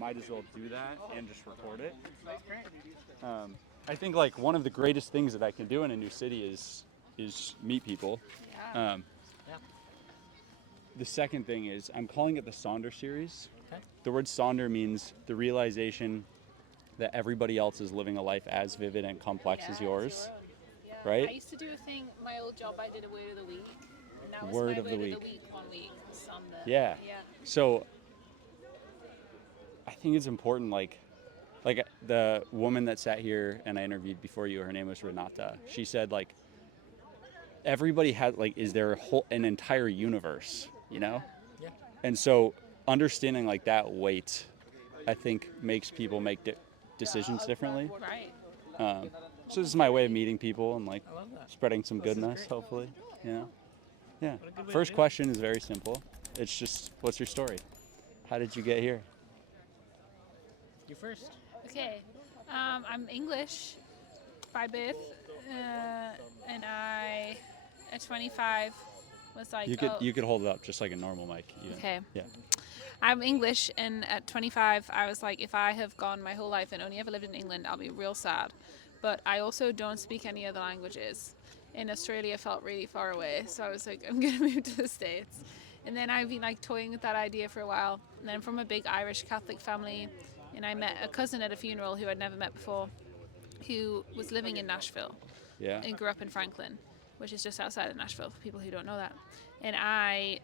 might as well do that and just record it. I think like one of the greatest things that I can do in a new city is meet people. Yeah. The second thing is I'm calling it the Sonder Series. Okay. The word Sonder means the realization that everybody else is living a life as vivid and complex as yours. Yeah. Right? I used to do a thing, my old job, I did a word of the week. And that was Word my of the word week. of the week 1 week. Sonder. Yeah. Yeah. So I think it's important, like the woman that sat here and I interviewed before you, her name was Renata. She said like everybody has like is there an entire universe, you know? Yeah. And so understanding like that weight, I think makes people make decisions differently. Right. So this is my way of meeting people and like I love that. spreading some This is goodness, great. hopefully. You know? Yeah. What a good way to First do it. question is very simple. It's just, what's your story? How did you get here? You first. Okay. I'm English by birth. And I, at 25, was like, You could hold it up just like a normal mic. Even. Okay. Yeah. I'm English, and at 25, I was like, if I have gone my whole life and only ever lived in England, I'll be real sad. But I also don't speak any other languages. And Australia felt really far away, so I was like, I'm going to move to the States. And then I've been like toying with that idea for a while. And then I'm from a big Irish Catholic family, and I met a cousin at a funeral who I'd never met before, who was living in Nashville. Yeah. And grew up in Franklin, which is just outside of Nashville, for people who don't know that. And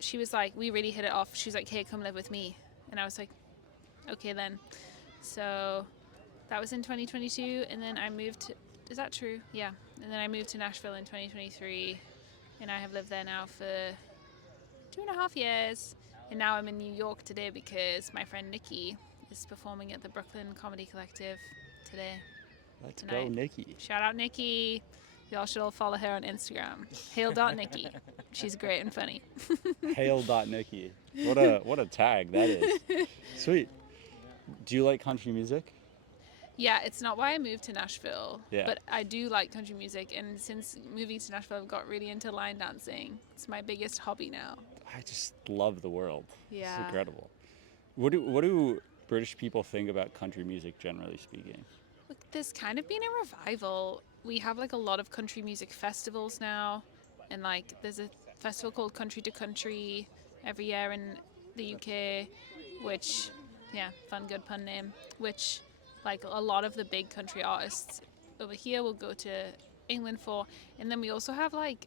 she was like, we really hit it off. She was like, hey, come live with me. And I was like, okay then. So that was in 2022. And then I moved to, is that true? Yeah. And then I moved to Nashville in 2023. And I have lived there now for 2.5 years. And now I'm in New York today because my friend Nikki is performing at the Brooklyn Comedy Collective today. Let's tonight. go, Nikki. Shout out Nikki. Y'all should all follow her on Instagram. Hail.Nikki. She's great and funny. Hail.Nikki. What a tag that is. Sweet. Do you like country music? Yeah, it's not why I moved to Nashville, Yeah. but I do like country music. And since moving to Nashville, I've got really into line dancing. It's my biggest hobby now. I just love the world. Yeah. It's incredible. What do British people think about country music, generally speaking? Look, there's kind of been a revival. We have like a lot of country music festivals now, and like there's a festival called Country to Country every year in the UK, which, yeah, fun, good pun name, which like a lot of the big country artists over here will go to England for. And then we also have like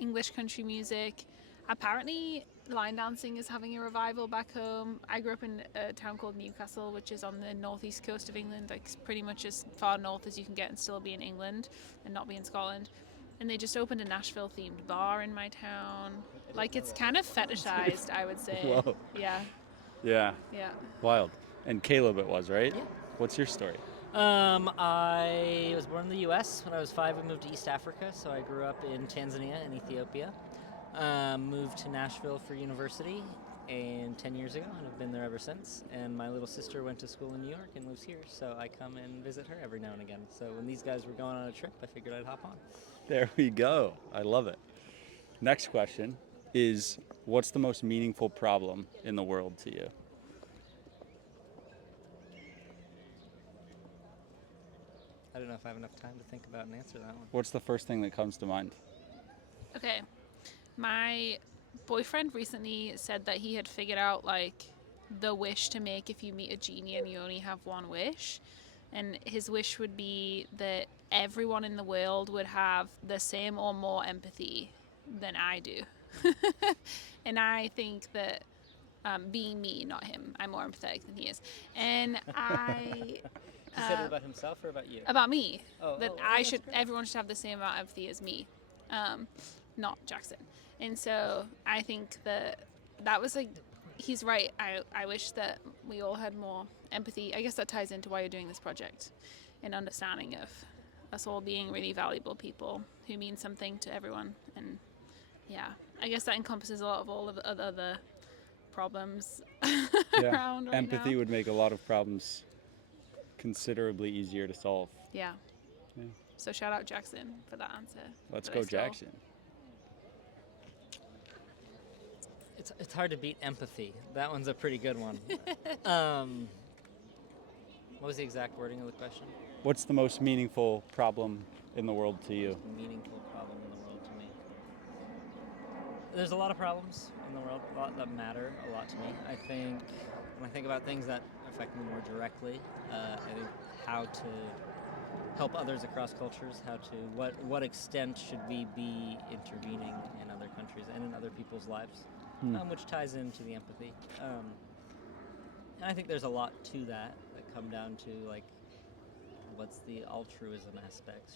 English country music. Apparently line dancing is having a revival back home. I grew up in a town called Newcastle, which is on the northeast coast of England, like pretty much as far north as you can get and still be in England and not be in Scotland. And they just opened a Nashville themed bar in my town. Like, it's kind of fetishized, I would say. Whoa. Yeah. Yeah. Yeah. Wild. And Caleb it was, right? Yeah. What's your story? I was born in the U.S. When I was 5, we moved to East Africa, so I grew up in Tanzania and Ethiopia. Moved to Nashville for university 10 years ago, and have been there ever since. And my little sister went to school in New York and lives here, so I come and visit her every now and again. So when these guys were going on a trip, I figured I'd hop on. There we go. I love it. Next question is, what's the most meaningful problem in the world to you? I don't know if I have enough time to think about and answer that one. What's the first thing that comes to mind? Okay. My boyfriend recently said that he had figured out like the wish to make if you meet a genie and you only have one wish. And his wish would be that everyone in the world would have the same or more empathy than I do. And I think that being me, not him, I'm more empathetic than he is. And He said it about himself or about you? about me, that that's great. everyone should have the same amount of empathy as me, not Jackson. And so I think that was like, he's right. I wish that we all had more empathy. I guess that ties into why you're doing this project, and understanding of us all being really valuable people who mean something to everyone. And yeah, I guess that encompasses a lot of all of the other problems around right Empathy now. would make a lot of problems considerably easier to solve. Yeah. Yeah. So shout out Jackson for that answer. Let's that I go, stole. Jackson. It's hard to beat empathy. That one's a pretty good one. um, what was the exact wording of the question? What's the most meaningful problem in the world to you? Meaningful problem in the world to me. There's a lot of problems in the world, a lot that matter a lot to me. I think when I think about things that affect me more directly, I think how to help others across cultures, what extent should we be intervening in other countries and in other people's lives, which ties into the empathy. And I think there's a lot to that come down to like what's the altruism aspect?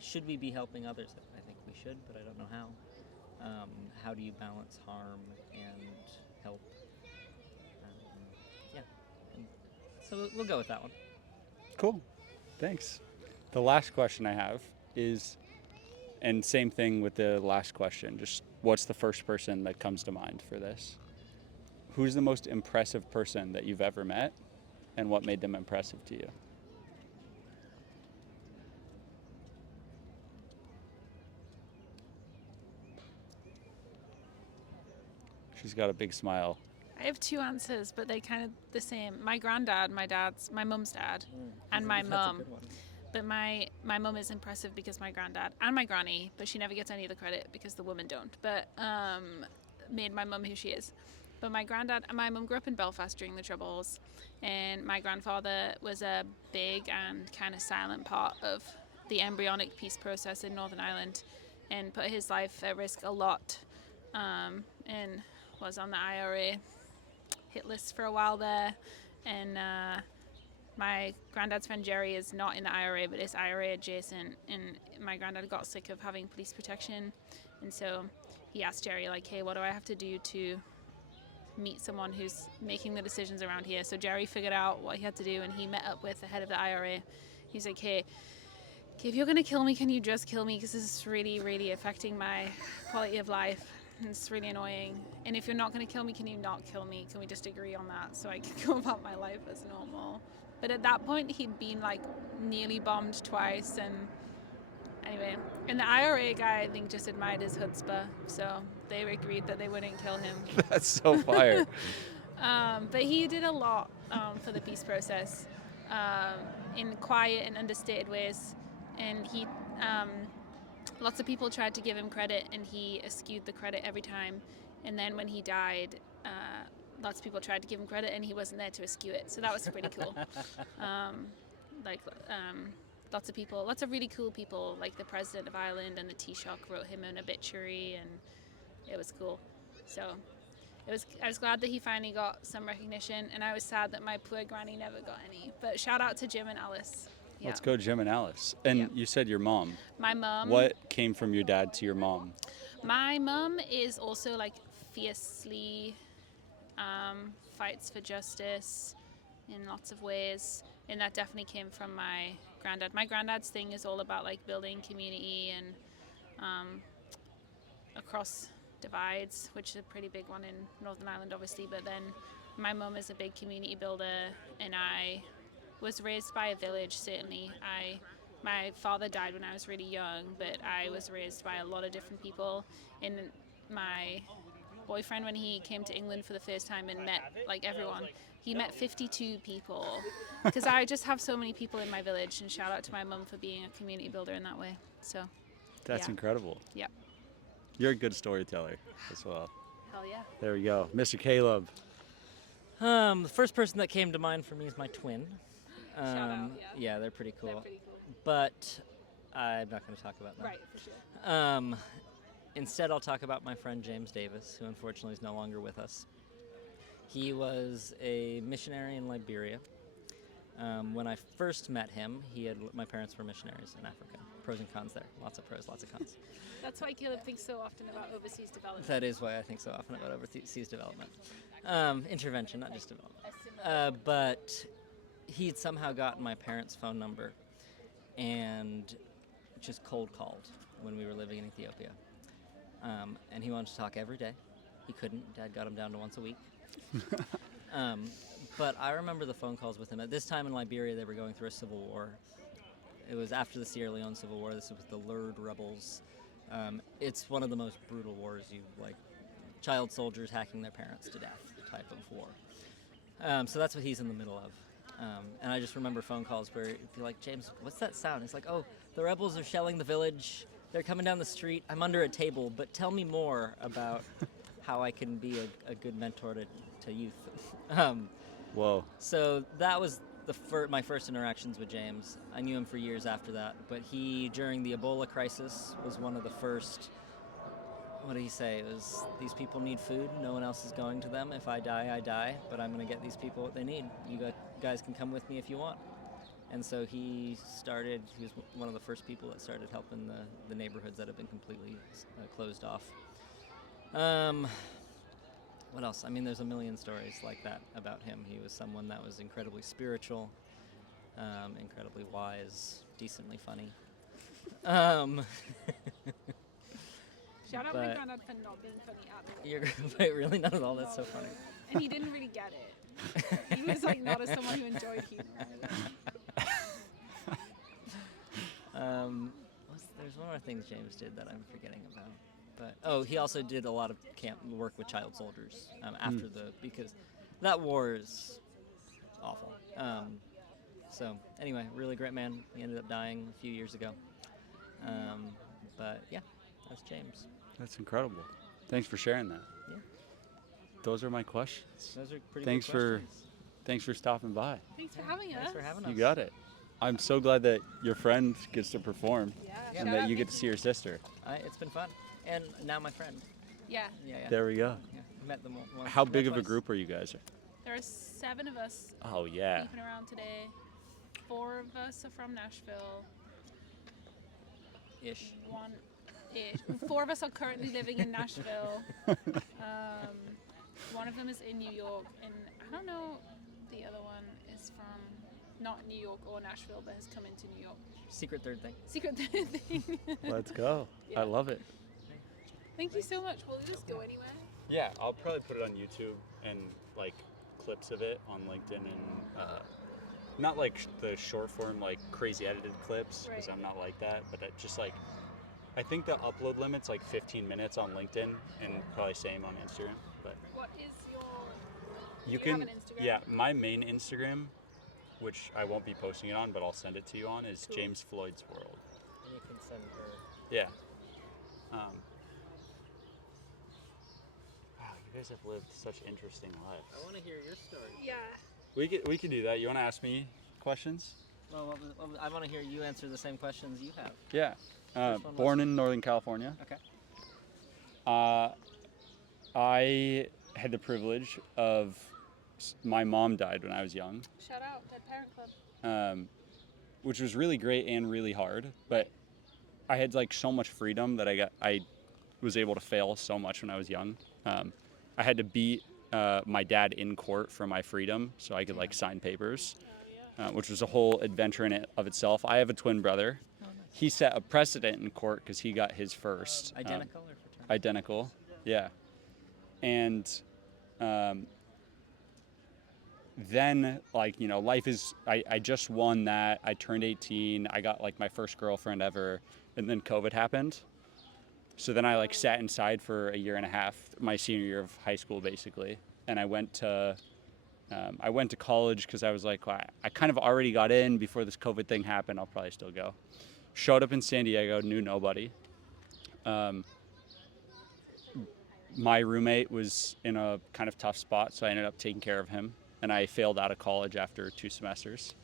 Should we be helping others? I think we should, but I don't know how. How do you balance harm and help? Yeah, and so we'll go with that one. Cool. Thanks. The last question I have is, and same thing with the last question, just what's the first person that comes to mind for this? Who's the most impressive person that you've ever met, and what made them impressive to you? She's got a big smile. I have two answers, but they're kind of the same. My granddad, my mum's dad, and my That's a mum. good one. But my mum is impressive because my granddad and my granny, but she never gets any of the credit because the women don't. But made my mum who she is. But my granddad and my mum grew up in Belfast during the Troubles, and my grandfather was a big and kind of silent part of the embryonic peace process in Northern Ireland, and put his life at risk a lot, and was on the IRA hit list for a while there, and my granddad's friend Jerry is not in the IRA, but is IRA adjacent, and my granddad got sick of having police protection, and so he asked Jerry, like, hey, what do I have to do to meet someone who's making the decisions around here? So Jerry figured out what he had to do, and he met up with the head of the IRA. He's like, hey, if you're gonna kill me, can you just kill me, because this is really, really affecting my quality of life. It's really annoying. And if you're not going to kill me, can you not kill me? Can we just agree on that so I can go about my life as normal? But at that point, he'd been like nearly bombed twice. And anyway, and the IRA guy, I think, just admired his chutzpah. So they agreed that they wouldn't kill him. That's so fire. But he did a lot for the peace process in quiet and understated ways. And he... lots of people tried to give him credit, and he eschewed the credit every time. And then when he died, lots of people tried to give him credit, and he wasn't there to eschew it. So that was pretty cool. Lots of really cool people, like the president of Ireland and the Taoiseach wrote him an obituary, and it was cool. So I was glad that he finally got some recognition, and I was sad that my poor granny never got any. But shout out to Jim and Alice. Yeah. Let's go, Jim and Alice. And Yeah. you said your mom. My mom. What came from your dad to your mom? My mom is also like fiercely fights for justice in lots of ways, and that definitely came from my granddad. My granddad's thing is all about like building community and across divides, which is a pretty big one in Northern Ireland, obviously. But then my mom is a big community builder, and I was raised by a village. Certainly, my father died when I was really young, but I was raised by a lot of different people. And my boyfriend, when he came to England for the first time and met like everyone, he met 52 people, because I just have so many people in my village. And shout out to my mum for being a community builder in that way. So That's yeah. incredible. Yeah. You're a good storyteller as well. Hell yeah. There we go. Mr. Caleb. The first person that came to mind for me is my twin. Shout out, yeah, they're pretty cool. They're pretty cool. But I'm not going to talk about them. Right, for sure. Instead, I'll talk about my friend James Davis, who unfortunately is no longer with us. He was a missionary in Liberia. When I first met him, my parents were missionaries in Africa. Pros and cons there. Lots of pros, lots of cons. That's why Caleb thinks so often about overseas development. That is why I think so often about overseas development. Intervention, not just development. But he'd somehow gotten my parents' phone number and just cold called when we were living in Ethiopia. And he wanted to talk every day. He couldn't. Dad got him down to once a week. But I remember the phone calls with him. At this time in Liberia, they were going through a civil war. It was after the Sierra Leone Civil War. This was with the Lurd rebels. It's one of the most brutal wars you child soldiers hacking their parents to death type of war. So that's what he's in the middle of. And I just remember phone calls where it'd be like, James, what's that sound? He's like, oh, the rebels are shelling the village. They're coming down the street. I'm under a table, but tell me more about how I can be a good mentor to youth. Whoa. So that was my first interactions with James. I knew him for years after that, but he, during the Ebola crisis, was one of the first. What did he say? It was, these people need food. No one else is going to them. If I die, I die, but I'm going to get these people what they need. You guys can come with me if you want. And so he was one of the first people that started helping the neighborhoods that have been completely closed off. What else? I mean, there's a million stories like that about him. He was someone that was incredibly spiritual, incredibly wise, decently funny. Shout out But- my granddad for not being funny at all. Wait, really? Not at all? That's so funny. And he didn't really get it. He was like not as someone who enjoyed humor either. There's one more thing James did that I'm forgetting about. But he also did a lot of camp work with child soldiers after because that war is awful. So anyway, really great man. He ended up dying a few years ago. But yeah, that's James. That's incredible. Thanks for sharing that. Yeah. Those are my questions. Those are pretty Thanks good for questions. Thanks for stopping by. Thanks for having us. Thanks for having us. You got it. I'm so glad that your friend gets to perform Yeah. and shout that out you get Nikki. to see your sister. It's been fun. And now my friend. Yeah. Yeah. There we go. Yeah. Met them once. How big of a twice. group are you guys? There are 7 of us Oh yeah. sleeping around today. 4 of us are from Nashville. Ish. 4 of us are currently living in Nashville. One of them is in New York, and I don't know, the other one is from not New York or Nashville, but has come into New York. Secret third thing. Secret thing. Let's go. Yeah. I love it. Thank you so much. Will this go anywhere? Yeah, I'll probably put it on YouTube and like clips of it on LinkedIn and not like the short form like crazy edited clips because Right. I'm not like that, but just like I think the upload limit's like 15 minutes on LinkedIn and probably same on Instagram. But What is your... you Do you can have an Instagram? yeah, my main Instagram, which I won't be posting it on, but I'll send it to you on, is Cool. James Floyd's World. And you can send her. Yeah. Wow, you guys have lived such interesting lives. I want to hear your story. Yeah. We could do that. You want to ask me questions? Well, I want to hear you answer the same questions you have. Yeah. Which one Born was in Northern California. Okay. I had the privilege of my mom died when I was young, Shout out Dead Parent Club. which was really great and really hard. But I had like so much freedom that I was able to fail so much when I was young. I had to beat my dad in court for my freedom so I could like sign papers, which was a whole adventure in it of itself. I have a twin brother. Oh, nice. He set a precedent in court because he got his first. Identical or fraternal? Identical, yeah. And then, like, you know, life is, I just won that. I turned 18. I got, like, my first girlfriend ever. And then COVID happened. So then I, like, sat inside for a year and a half, my senior year of high school, basically. And I went to college because I was like, well, I kind of already got in before this COVID thing happened. I'll probably still go. Showed up in San Diego, knew nobody. My roommate was in a kind of tough spot, so I ended up taking care of him. And I failed out of college after 2 semesters.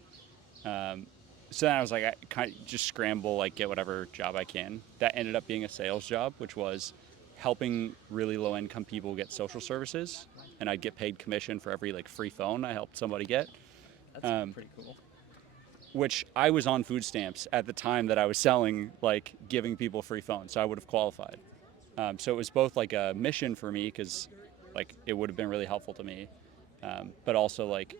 So then I was like, I kind of just scramble, like get whatever job I can. That ended up being a sales job, which was helping really low income people get social services. And I'd get paid commission for every like free phone I helped somebody get. That's pretty cool. Which I was on food stamps at the time that I was selling, like giving people free phones. So I would have qualified. So it was both like a mission for me because like it would have been really helpful to me. But also like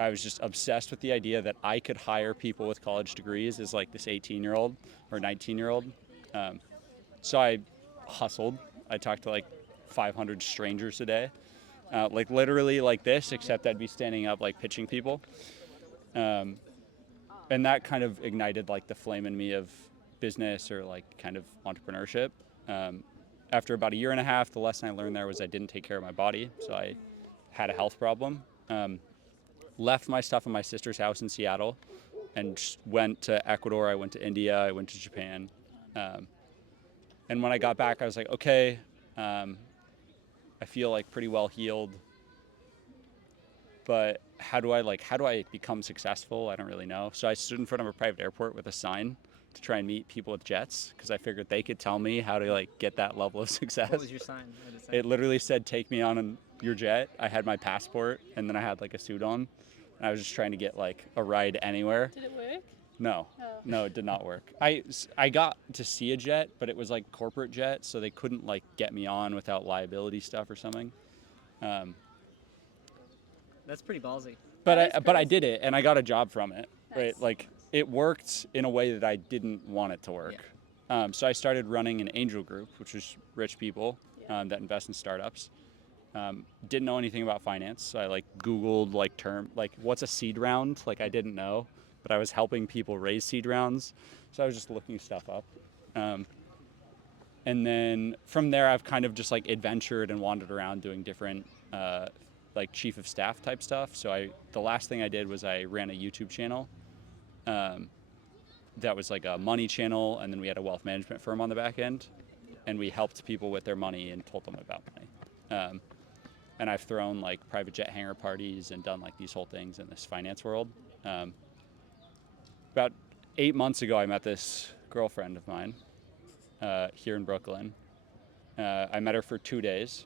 I was just obsessed with the idea that I could hire people with college degrees as like this 18-year-old or 19-year-old. So I hustled. I talked to like 500 strangers a day, like literally like this, except I'd be standing up like pitching people. And that kind of ignited like the flame in me of business or like kind of entrepreneurship. after about a year and a half, the lesson I learned there was I didn't take care of my body, so I had a health problem. Left my stuff in my sister's house in Seattle and just went to Ecuador. I went to India. I went to Japan. And when I got back, I was like, okay, I feel like pretty well healed. But how do I become successful? I don't really know. So I stood in front of a private airport with a sign to try and meet people with jets because I figured they could tell me how to like get that level of success. What was your sign? What did it say? It literally said, "Take me on your jet." I had my passport and then I had like a suit on. And I was just trying to get like a ride anywhere. Did it work? No, Oh. no, it did not work. I got to see a jet, but it was like corporate jet, so they couldn't like get me on without liability stuff or something. That's pretty ballsy. That is But I crazy. did it, and I got a job from it. Right, Nice. like it worked in a way that I didn't want it to work. So I started running an angel group, which was rich people that invest in startups. Didn't know anything about finance, so I like Googled like what's a seed round? Like I didn't know, but I was helping people raise seed rounds, so I was just looking stuff up. And then from there, I've kind of just like adventured and wandered around doing different like chief of staff type stuff. So the last thing I did was I ran a YouTube channel. That was like a money channel, and then we had a wealth management firm on the back end, and we helped people with their money and told them about money. And I've thrown like private jet hangar parties and done like these whole things in this finance world. About 8 months ago, I met this girlfriend of mine here in Brooklyn. I met her for 2 days,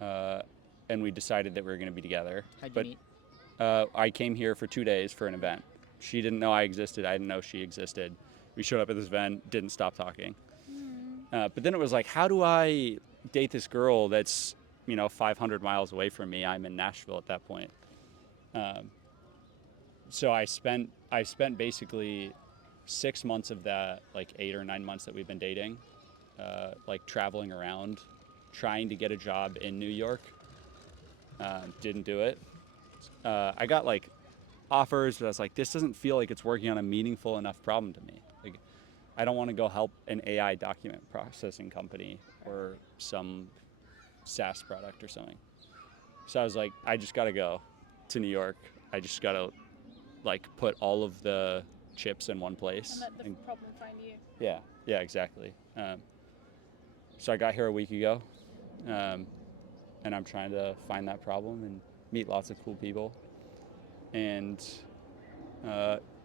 and we decided that we were going to be together. How'd you meet? I came here for 2 days for an event. She didn't know I existed. I didn't know she existed. We showed up at this event, didn't stop talking. But then it was like, how do I date this girl that's 500 miles away from me? I'm in Nashville at that point. So I spent basically 6 months of that, like 8 or 9 months that we've been dating, like traveling around, trying to get a job in New York. Didn't do it. I got like offers, but I was like, this doesn't feel like it's working on a meaningful enough problem to me. Like, I don't want to go help an AI document processing company or some SaaS product or something. So I was like, I just got to go to New York. I just got to like put all of the chips in one place. And let the problem find you. Yeah, exactly. So I got here a week ago, and I'm trying to find that problem and meet lots of cool people. And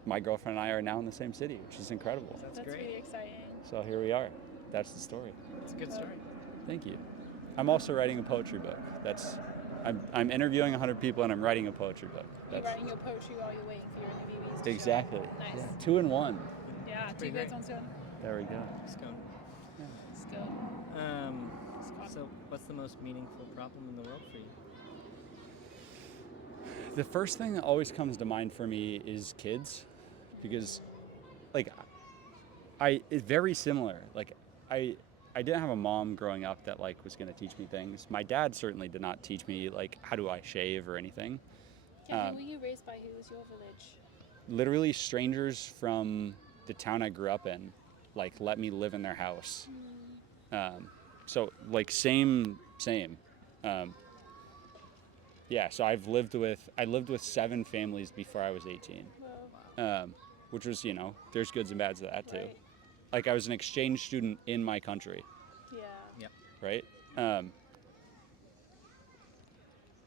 my girlfriend and I are now in the same city, which is incredible. That's That's great. really exciting. So here we are. That's the story. It's a good story. Thank you. I'm also writing a poetry book. I'm interviewing 100 people and I'm writing a poetry book. You're writing your poetry while you're waiting for your interviewees to show Exactly. up. Nice. Yeah. 2 in 1. Yeah, two pretty birds great. on one. There we go. Just go. Let's go. So, what's the most meaningful problem in the world for you? The first thing that always comes to mind for me is kids, because like it's very similar. Like I didn't have a mom growing up that like was going to teach me things. My dad certainly did not teach me like how do I shave or anything. Yeah, who were you raised by? Who was your village? Literally strangers from the town I grew up in, like let me live in their house. So like same. Yeah, so I lived with 7 families before I was 18, Well, which was there's goods and bads of that too. right. Like I was an exchange student in my country, Yeah. right?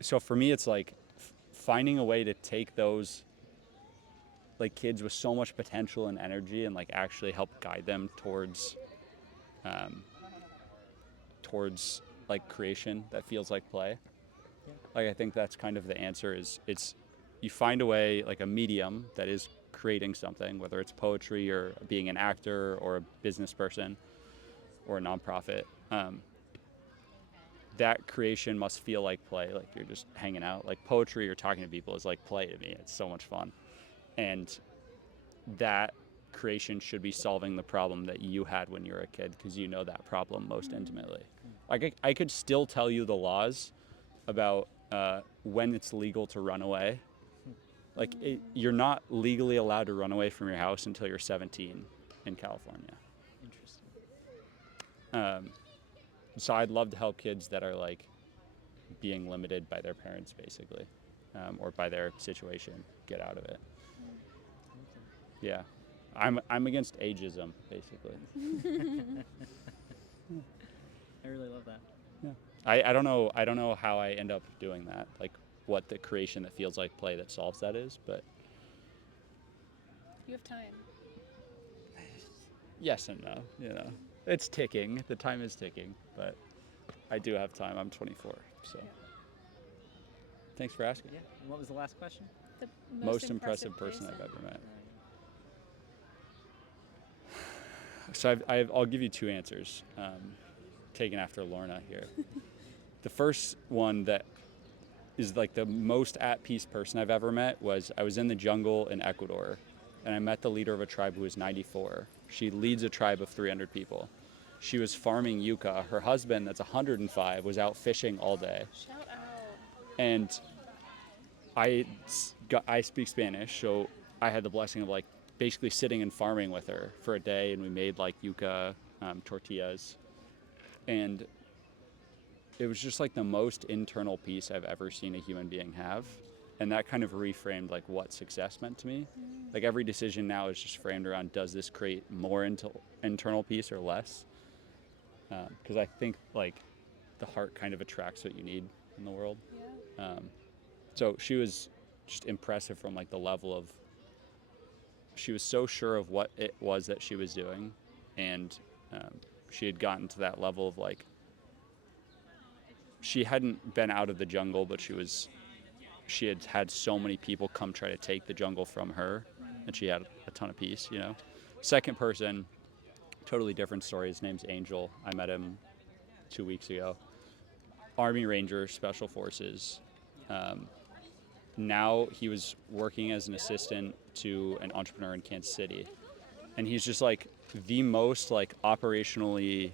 So for me, it's like finding a way to take those like kids with so much potential and energy and like actually help guide them towards like creation that feels like play. Like I think that's kind of the answer is you find a way, like a medium that is creating something, whether it's poetry or being an actor or a business person or a nonprofit. That creation must feel like play, like you're just hanging out. Like poetry or talking to people is like play to me. It's so much fun. And that creation should be solving the problem that you had when you were a kid because you know that problem most intimately. Like I could still tell you the laws about when it's legal to run away. Like you're not legally allowed to run away from your house until you're 17 in California. Interesting. So I'd love to help kids that are like being limited by their parents, basically, or by their situation, get out of it. Yeah, I'm against ageism, basically. I really love that. Yeah. I don't know how I end up doing that, like what the creation that feels like play that solves that is, but You have time. yes and no, you know. It's ticking. The time is ticking, but I do have time. I'm 24, so. Thanks for asking. Yeah. And what was the last question? The Most impressive person I've ever met. So I'll give you two answers, taken after Lorna here. The first one that is like the most at peace person I've ever met was I was in the jungle in Ecuador, and I met the leader of a tribe who was 94. She leads a tribe of 300 people. She was farming yucca. Her husband, that's 105, was out fishing all day. Shout out. And I speak Spanish, so I had the blessing of like basically sitting and farming with her for a day, and we made like yucca tortillas, and it was just like the most internal peace I've ever seen a human being have, and that kind of reframed like what success meant to me. Like every decision now is just framed around, does this create more internal peace or less? Because I think like the heart kind of attracts what you need in the world. Yeah. So she was just impressive from like the level of, she was so sure of what it was that she was doing, and she had gotten to that level of like, she hadn't been out of the jungle, but she had had so many people come try to take the jungle from her, and she had a ton of peace, you know. Second person, totally different story. His name's Angel. I met him 2 weeks ago. Army Ranger, Special Forces. Now he was working as an assistant to an entrepreneur in Kansas City, and he's just like the most like operationally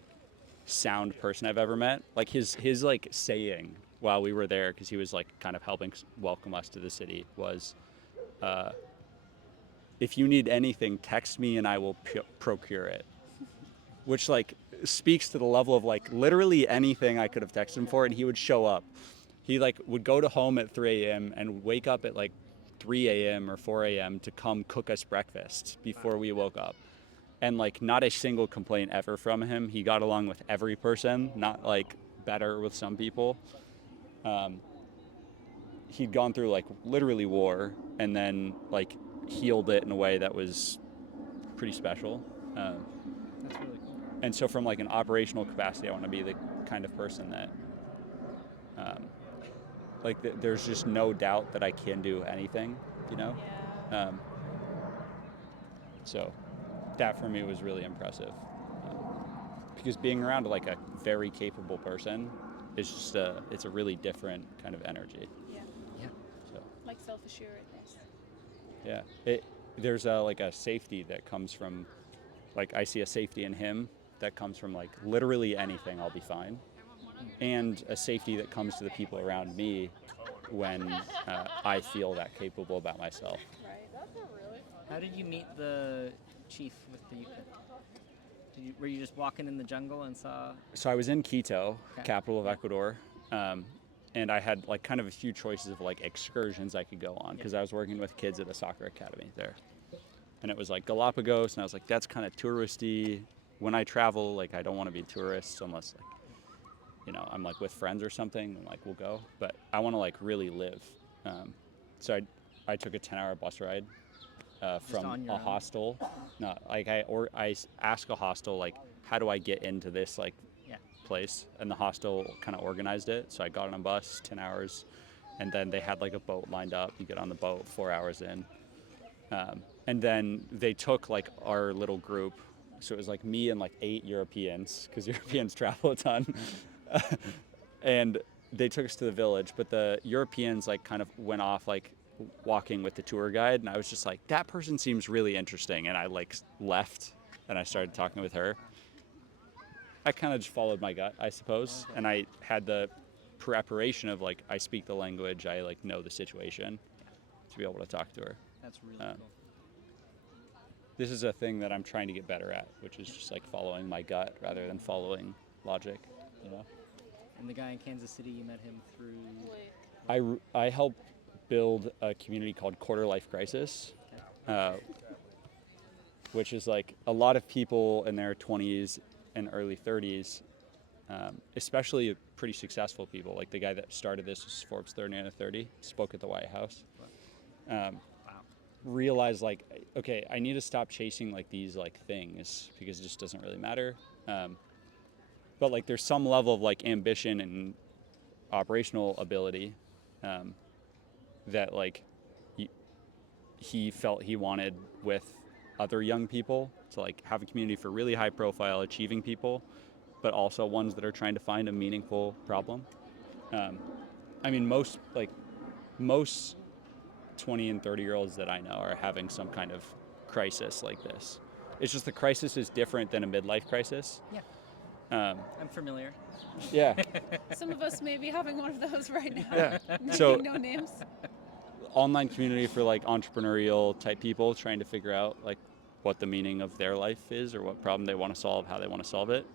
sound person I've ever met. Like his like saying while we were there, because he was like kind of helping welcome us to the city, was, if you need anything, text me and I will procure it. Which like speaks to the level of like literally anything I could have texted him for, and he would show up. He like would go to home at 3 a.m. and wake up at like 3 a.m. or 4 a.m. to come cook us breakfast before we woke up. And like not a single complaint ever from him. He got along with every person, not like better with some people. He'd gone through like literally war, and then like healed it in a way that was pretty special. That's really cool. And so from like an operational capacity, I want to be the kind of person that there's just no doubt that I can do anything, you know? Yeah. So that for me was really impressive, because being around like a very capable person is just it's a really different kind of energy. Yeah. Yeah. So Like self-assuredness. yeah, there's like a safety that comes from, like I see a safety in him that comes from like literally anything, I'll be fine, and a safety that comes to the people around me when I feel that capable about myself. Right. How did you meet the chief with the yucca? Were you just walking in the jungle and saw? So I was in Quito, Okay. capital of Ecuador, and I had like kind of a few choices of like excursions I could go on, because I was working with kids at a soccer academy there, and it was like Galapagos, and I was like, that's kind of touristy. When I travel, like I don't want to be a tourist unless like, you know, I'm like with friends or something, and like we'll go, but I want to like really live. So I took a 10-hour bus ride from on your a own? hostel. No, like I asked a hostel like, how do I get into this like Yeah. place, and the hostel kind of organized it. So I got on a bus, 10 hours, and then they had like a boat lined up. You get on the boat, 4 hours in, and then they took like our little group. So it was like me and like 8 Europeans, because Europeans travel a ton, and they took us to the village. But the Europeans like kind of went off like walking with the tour guide, and I was just like, that person seems really interesting, and I like left and I started talking with her. I kind of just followed my gut, I suppose, and I had the preparation of like, I speak the language, I like know the situation to be able to talk to her. That's really cool. This is a thing that I'm trying to get better at, which is just like following my gut rather than following logic. You know, And the guy in Kansas City, you met him through. I helped build a community called Quarter Life Crisis, which is like a lot of people in their 20s and early 30s, especially pretty successful people. Like the guy that started this was Forbes 30 under 30, spoke at the White House. Realized like, okay, I need to stop chasing like these like things because it just doesn't really matter. But like there's some level of like ambition and operational ability that like he felt he wanted with other young people to like have a community for really high profile achieving people, but also ones that are trying to find a meaningful problem. I mean, most 20 and 30-year-olds that I know are having some kind of crisis like this. It's just the crisis is different than a midlife crisis. Yeah. I'm familiar. Yeah. Some of us may be having one of those right now. Yeah. So no names. Online community for like entrepreneurial type people trying to figure out like what the meaning of their life is or what problem they want to solve, how they want to solve it.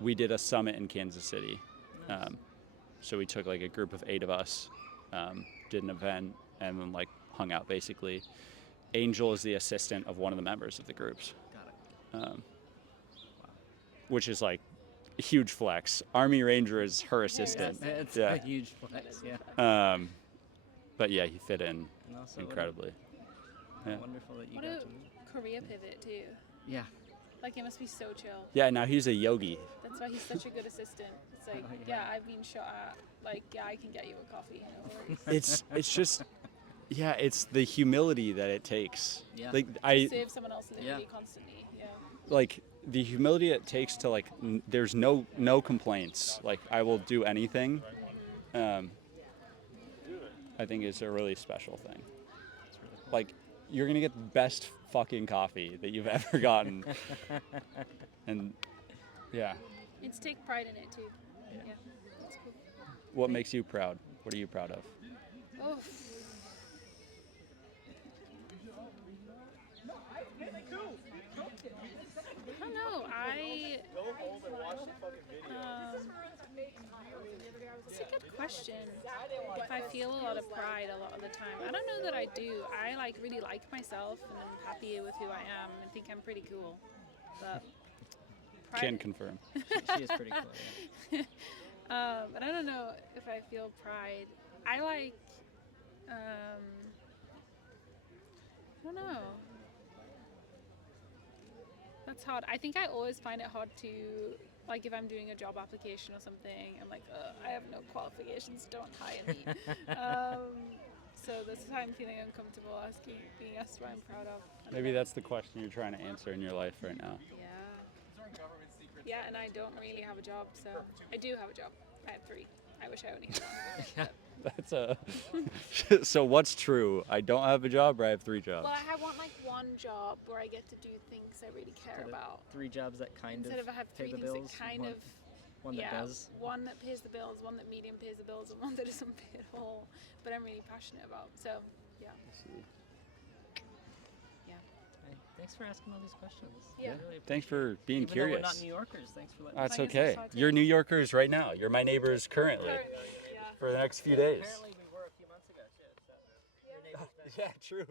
We did a summit in Kansas City. Nice. So we took like a group of 8 of us, did an event, and then like hung out basically. Angel is the assistant of one of the members of the groups. Got it. Which is like a huge flex. Army Ranger is her assistant. It's Yeah. a huge flex, yeah. But yeah, he fit in And also incredibly. What a Yeah. wonderful that you What got a to meet. career pivot too. Yeah. Like it must be so chill. Yeah, now he's a yogi. That's why he's such a good assistant. It's like, Oh, yeah. yeah, I've been shot at. Like, yeah, I can get you a coffee. No worries. It's just, yeah, it's the humility that it takes. Yeah. Like Save someone else in the Yeah. video constantly. Yeah. like the humility it takes to like there's no complaints. Like I will do anything. I think is a really special thing. Like you're gonna get the best fucking coffee that you've ever gotten, and yeah. And to take pride in it too. Yeah. That's cool. What makes you proud? What are you proud of? Oh. I don't know. It's a good question. If I feel a lot of pride a lot of the time, I don't know that I do. I like really like myself and I'm happy with who I am and think I'm pretty cool. But pride, Can confirm. She is pretty cool, yeah. but I don't know if I feel pride. I like. I don't know. That's hard. I think I always find it hard to, like, if I'm doing a job application or something, I'm like, I have no qualifications, don't hire me. So that's why I'm feeling uncomfortable being asked what I'm proud of. Maybe that's the question you're trying to answer in your life right now. Yeah. Yeah, and I don't really have a job, so I do have a job. I have 3. I wish I only had 1. That's a. So what's true? I don't have a job, or I have 3 jobs. Well, I want like one job where I get to do things I really care about. 3 jobs that kind Instead of of I have 3 pay the things bills. that kind of one that does. one that pays the bills, one that medium pays the bills, and one that doesn't pay at all. But I'm really passionate about. So yeah. Yeah. Hey, thanks for asking all these questions. Yeah. I really Thanks appreciate for being Even curious. though we're not New Yorkers, thanks for letting That's Thanks okay. for talking. You're New Yorkers right now. You're my neighbors currently Yeah. for the next few days. Apparently we were a few months ago too. So your neighbor's been Yeah, true.